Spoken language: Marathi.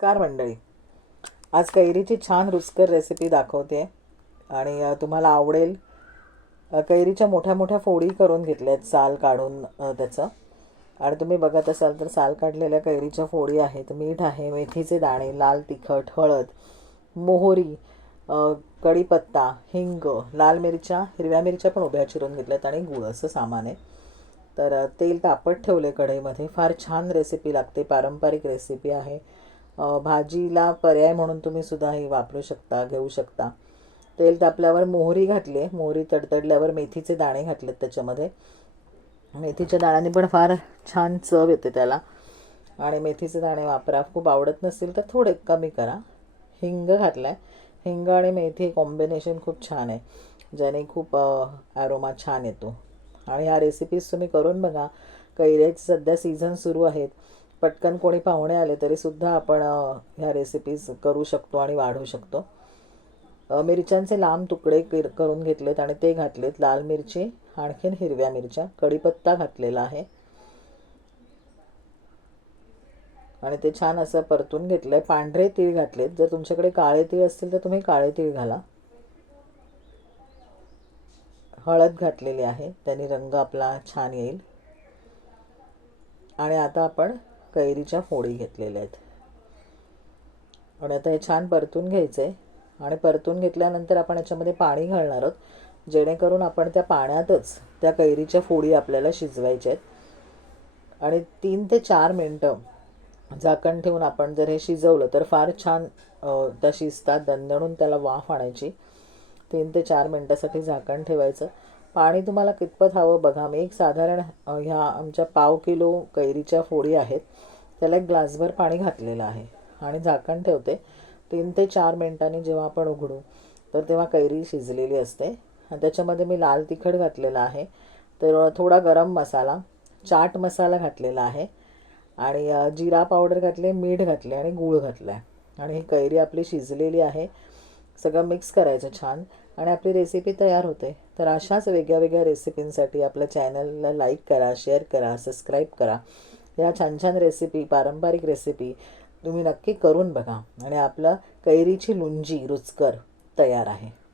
कार मंडळी. आज कैरीची छान रुचकर रेसिपी दाखवते आणि तुम्हाला आवडेल. कैरीच्या मोठ्या मोठ्या फोडी करून घेतल्या आहेत साल काढून त्याचं. आणि तुम्ही बघत असाल तर साल काढलेल्या कैरीच्या फोडी आहेत. मीठ आहे मेथीचे दाणे लाल तिखट हळद मोहरी कढीपत्ता हिंग लाल मिरच्या हिरव्या मिरच्या पण उभ्या चिरून घेतल्यात आणि गुळ असं सामान आहे. तर तेल तापत ठेवले कढईमध्ये. फार छान रेसिपी लागते. पारंपरिक रेसिपी आहे. भाजीला पर्याय म्हणून तुम्ही सुद्धा ही वापरू शकता घेऊ शकता. तेल तापल्यावर मोहरी घातली आहे मोहरी तडतडल्यावर मेथीचे दाणे घातलेत त्याच्यामध्ये. मेथीच्या दाण्याने पण फार छान चव येते त्याला. आणि मेथीचे दाणे वापरा खूप आवडत नसतील तर थोडे कमी करा. हिंग घातला आहे हिंग आणि मेथी कॉम्बिनेशन खूप छान आहे. ज्याने खूप ॲरोमा छान येतो. आणि ह्या रेसिपीज तुम्ही करून बघा. कैऱ्याचे सध्या सीझन सुरू आहेत. पटकन कोणी पाहुणे आले तरीसुद्धा आपण ह्या रेसिपीज करू शकतो आणि वाढवू शकतो. मिरच्यांचे लांब तुकडे किर- करून घेतलेत आणि ते घातलेत. लाल मिरची आणखीन हिरव्या मिरच्या कढीपत्ता घातलेला आहे. आणि ते छान असं परतून घेतलं आहे पांढरे तीळ घातलेत. जर तुमच्याकडे काळे तीळ असतील तर तुम्ही काळे तीळ घाला. हळद घातलेली आहे. त्याने रंग आपला छान येईल. आणि आता आपण कैरीच्या फोडी घेतलेल्या आहेत. आणि आता हे छान परतून घ्यायचं आहे आणि परतून घेतल्यानंतर आपण याच्यामध्ये पाणी घालणार आहोत. जेणेकरून आपण त्या पाण्यातच त्या कैरीच्या फोडी आपल्याला शिजवायच्या आहेत. आणि तीन ते चार मिनटं झाकण ठेवून आपण जर हे शिजवलं तर फार छान त्या शिजतात. दणदणून त्याला वाफ आणायची. तीन ते चार मिनटासाठी झाकण ठेवायचं. पाणी तुम्हाला कितपत हवं बघा. मी एक साधारण ह्या आमच्या पाव किलो कैरीच्या फोडी आहेत. त्याला एक ग्लासभर पाणी घातलेलं आहे आणि झाकण ठेवते. तीन ते चार मिनटांनी जेव्हा आपण उघडू तर तेव्हा कैरी शिजलेली असते. आणि त्याच्यामध्ये मी लाल तिखट घातलेला आहे. तर थोडा गरम मसाला चाट मसाला घातलेला आहे. आणि जिरा पावडर घातले मीठ घातले आणि गूळ घातला. आहे आणि ही कैरी आपली शिजलेली आहे. सगळं मिक्स करायचं छान. आणि आपली रेसिपी तयार होते. तर अशाच वेगळ्या वेगळ्या रेसिपींसाठी आपल्या चॅनलला लाईक करा शेअर करा सबस्क्राईब करा. या छान छान रेसिपी पारंपरिक रेसिपी तुम्ही नक्की करून बघा. आणि आपलं कैरीची लुंजी रुचकर तयार आहे.